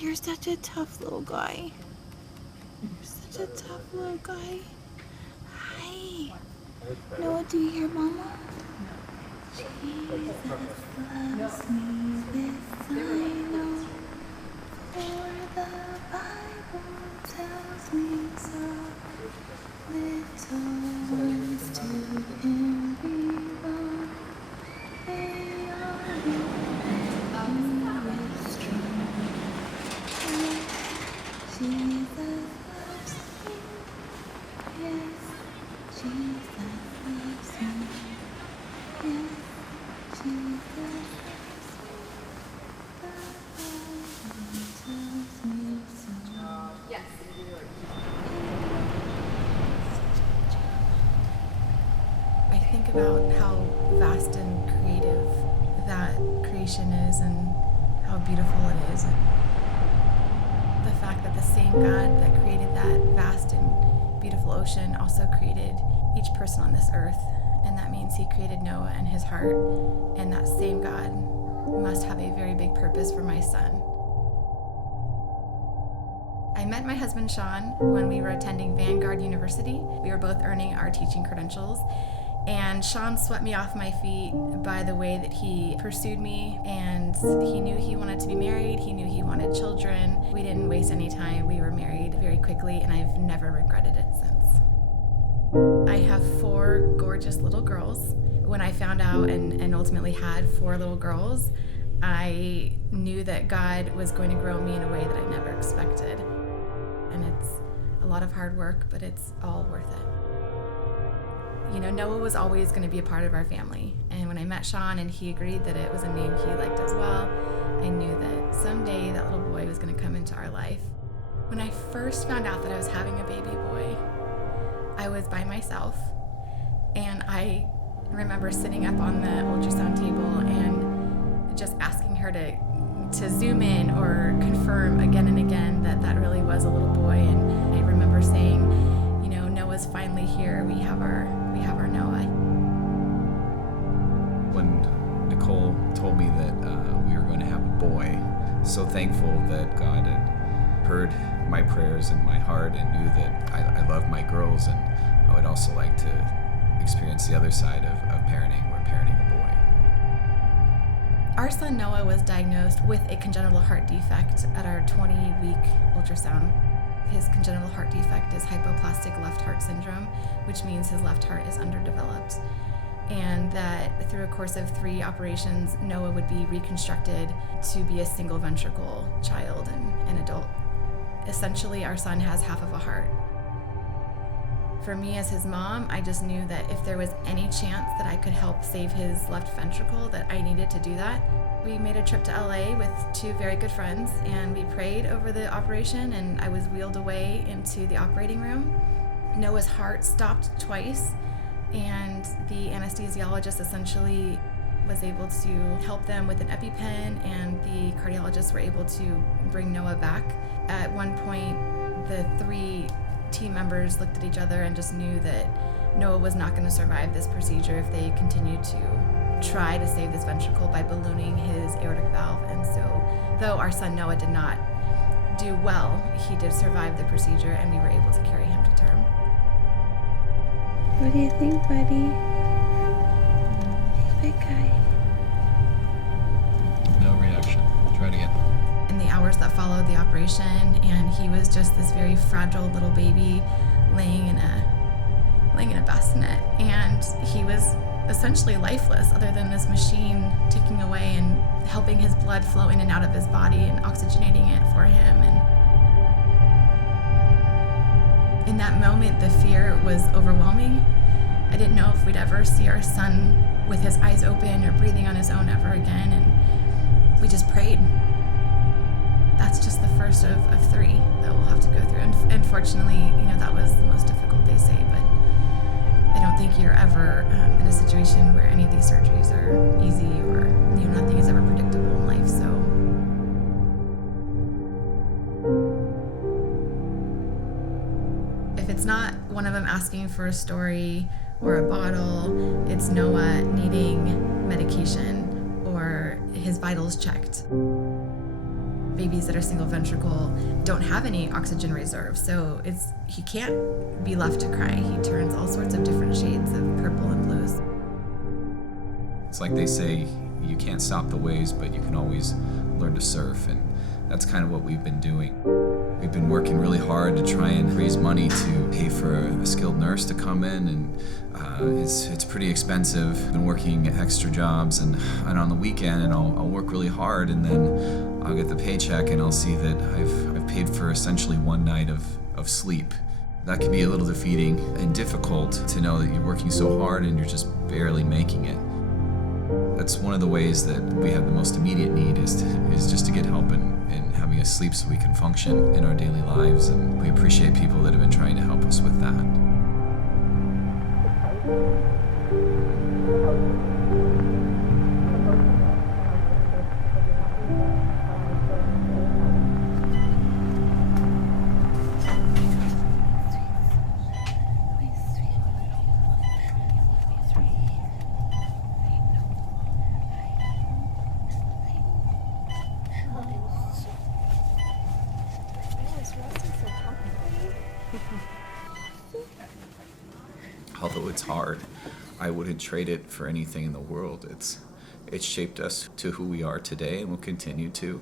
You're such a tough little guy. You're such a tough little guy. Hi. Noah, do you hear Mama? Jesus loves me, this I know, for the Bible tells me so. Little ones to him belong. They are weak and he is strong. Jesus loves me. Yes, Jesus loves me. Yes, Jesus loves me. The Bible tells me so. Yes. I think about how vast and creative that creation is and how beautiful it is. The fact that the same God that created that vast and beautiful ocean also created each person on this earth. And that means he created Noah and his heart. And that same God must have a very big purpose for my son. I met my husband Sean when we were attending Vanguard University. We were both earning our teaching credentials. And Sean swept me off my feet by the way that he pursued me, and he knew he wanted to be married, he knew he wanted children. We didn't waste any time, we were married very quickly, and I've never regretted it since. I have 4 gorgeous little girls. When I found out and ultimately had 4 little girls, I knew that God was going to grow me in a way that I never expected. And it's a lot of hard work, but it's all worth it. You know, Noah was always going to be a part of our family. And when I met Sean and he agreed that it was a name he liked as well, I knew that someday that little boy was going to come into our life. When I first found out that I was having a baby boy, I was by myself. And I remember sitting up on the ultrasound table and just asking her to zoom in or confirm again and again that that really was a little boy. And I remember saying, you know, Noah's finally here. We have our Noah. When Nicole told me that we were going to have a boy, so thankful that God had heard my prayers in my heart and knew that I love my girls, and I would also like to experience the other side of parenting, where parenting a boy. Our son Noah was diagnosed with a congenital heart defect at our 20-week ultrasound. His congenital heart defect is hypoplastic left heart syndrome, which means his left heart is underdeveloped. And that through a course of 3 operations, Noah would be reconstructed to be a single ventricle child and adult. Essentially, our son has half of a heart. For me as his mom, I just knew that if there was any chance that I could help save his left ventricle, that I needed to do that. We made a trip to LA with 2 very good friends, and we prayed over the operation, and I was wheeled away into the operating room. Noah's heart stopped twice, and the anesthesiologist essentially was able to help them with an EpiPen, and the cardiologists were able to bring Noah back. At one point, the 3 team members looked at each other and just knew that Noah was not going to survive this procedure if they continued to try to save this ventricle by ballooning his aortic valve. And so, though our son Noah did not do well, he did survive the procedure, and we were able to carry him to term. What do you think, buddy? Hey, big guy. No reaction. Try it again. In the hours that followed the operation, and he was just this very fragile little baby laying in a bassinet, and he was essentially lifeless other than this machine ticking away and helping his blood flow in and out of his body and oxygenating it for him. And in that moment, the fear was overwhelming. I didn't know if we'd ever see our son with his eyes open or breathing on his own ever again, and we just prayed. That's just the first of 3 that we'll have to go through. And unfortunately, you know, that was the most difficult, they say, but I don't think you're ever in a situation where any of these surgeries are easy, or, you know, nothing is ever predictable in life. So if it's not one of them asking for a story or a bottle, it's Noah needing medication or his vitals checked. babies that are single ventricle don't have any oxygen reserve, so he can't be left to cry. He turns all sorts of different shades of purple and blues. It's like they say, you can't stop the waves, but you can always learn to surf, and that's kind of what we've been doing. We've been working really hard to try and raise money to pay for a skilled nurse to come in, and it's pretty expensive. Been working extra jobs and on the weekend, and I'll work really hard, and then I'll get the paycheck and I'll see that I've paid for essentially one night of sleep. That can be a little defeating and difficult to know that you're working so hard and you're just barely making it. That's one of the ways that we have the most immediate need is just to get help in having us sleep so we can function in our daily lives, and we appreciate people that have been trying to help us with that. Although it's hard, I wouldn't trade it for anything in the world. It's shaped us to who we are today and will continue to.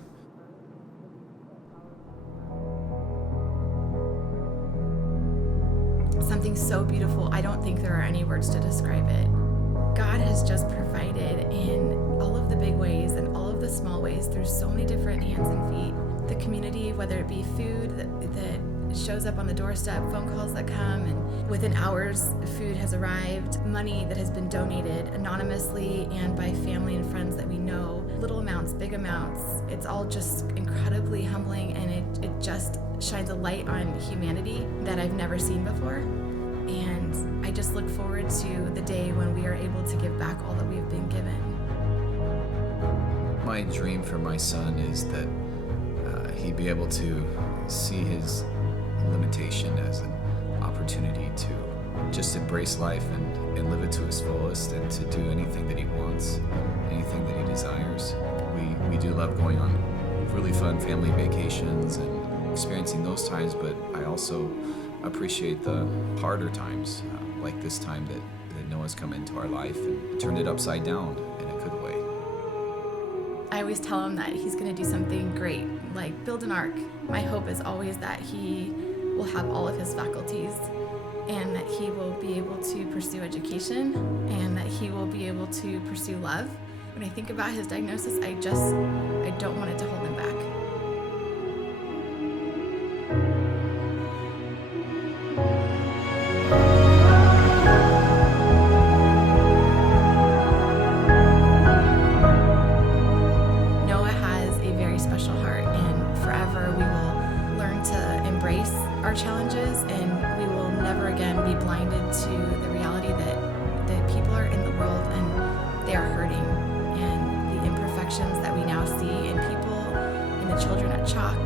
Something so beautiful, I don't think there are any words to describe it. God has just provided in all of the big ways and all of the small ways through so many different hands and feet. The community, whether it be food that shows up on the doorstep, phone calls that come, and within hours food has arrived, money that has been donated anonymously and by family and friends that we know, little amounts, big amounts. It's all just incredibly humbling, and it just shines a light on humanity that I've never seen before. And I just look forward to the day when we are able to give back all that we've been given. My dream for my son is that he'd be able to see his limitation as an opportunity to just embrace life and live it to his fullest, and to do anything that he wants, anything that he desires. We do love going on really fun family vacations and experiencing those times, but I also appreciate the harder times, like this time that Noah's come into our life and turned it upside down in a good way. I always tell him that he's going to do something great, like build an ark. My hope is always that he will have all of his faculties, and that he will be able to pursue education, and that he will be able to pursue love. When I think about his diagnosis, I don't want it to hold him back. Noah has a very special heart, and forever we will learn to embrace our challenges, and we will never again be blinded to the reality that people are in the world and they are hurting, and the imperfections that we now see in people, in the children at Chalk,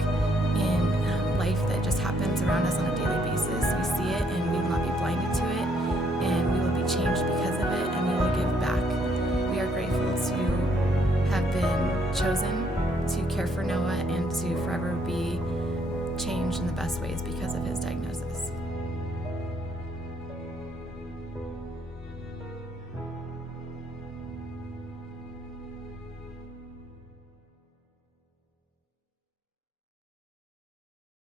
in life that just happens around us on a daily